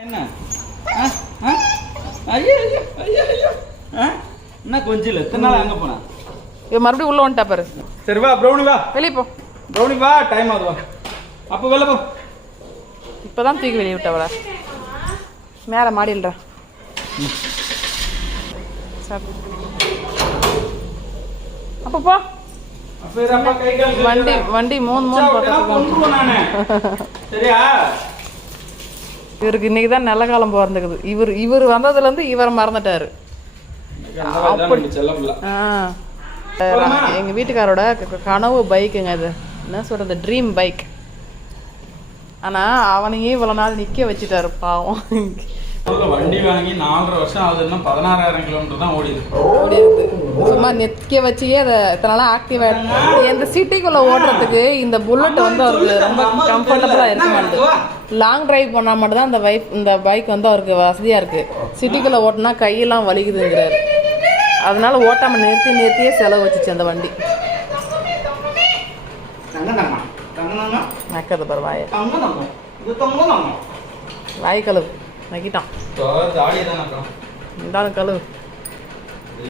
என்ன? ஐயோ ஐயோ ஐயோ ஐயோ. ஆ? என்ன கொஞ்சம் இல்லை எத்தனை நாள் அங்கே போனா? இவன் மறுபடியும் உள்ள வந்துட்டா பாரு. சரி வா ப்ரௌனி வா. வெளியே போ. ப்ரௌனி வா டைம் ஆகுது வா. அப்போ வெளில போ. இப்பதான் தூக்கி வெளியே விட்டவள மேலே சாப்பிடு அப்போ போ. வண்டி. வண்டி மூணு மூணு. சரியா? இவருக்கு இன்னைக்கு தான் நல்ல காலம் பிறந்துக்குது இவர் இவர் வந்ததுலேருந்து இவரை மறந்துட்டாரு. அப்படி ஆ. எங்கள் வீட்டுக்காரோட கனவு பைக்குங்க இது என்ன சொல்கிறது ட்ரீம் பைக் ஆனால் அவனையே இவ்வளோ நாள் நிற்க வச்சுட்டாரு பாவம். வண்டி வாங்கி நாலரை வருஷம் ஆகுது இன்னும் பதினாறாயிரம் கிலோமீட்டர் தான் ஓடிது ஓடிடுது சும்மா நிற்க வச்சே அதை இத்தனை ஆக்டிவ் இந்த சிட்டிக்குள்ளே ஓடுறதுக்கு இந்த புல்லட் வந்து அவருக்கு ரொம்ப கம்ஃபர்டபுளாக இருக்க மாட்டேது லாங் டிரைவ் பண்ணால் மட்டும்தான் இந்த பைக் இந்த பைக் வந்து அவருக்கு வசதியாக இருக்குது சிட்டிக்குள்ளே ஓட்டினா கையெல்லாம் வலிக்குதுங்கிறாரு. அதனால ஓட்டாமல் நிறுத்தி நிறுத்தியே செலவு வச்சுச்சு அந்த வண்டி. நக்கிறது பாரு வாயை. வாய் கழுவு. நக்கிட்டான். இந்தாலும் கழுவு.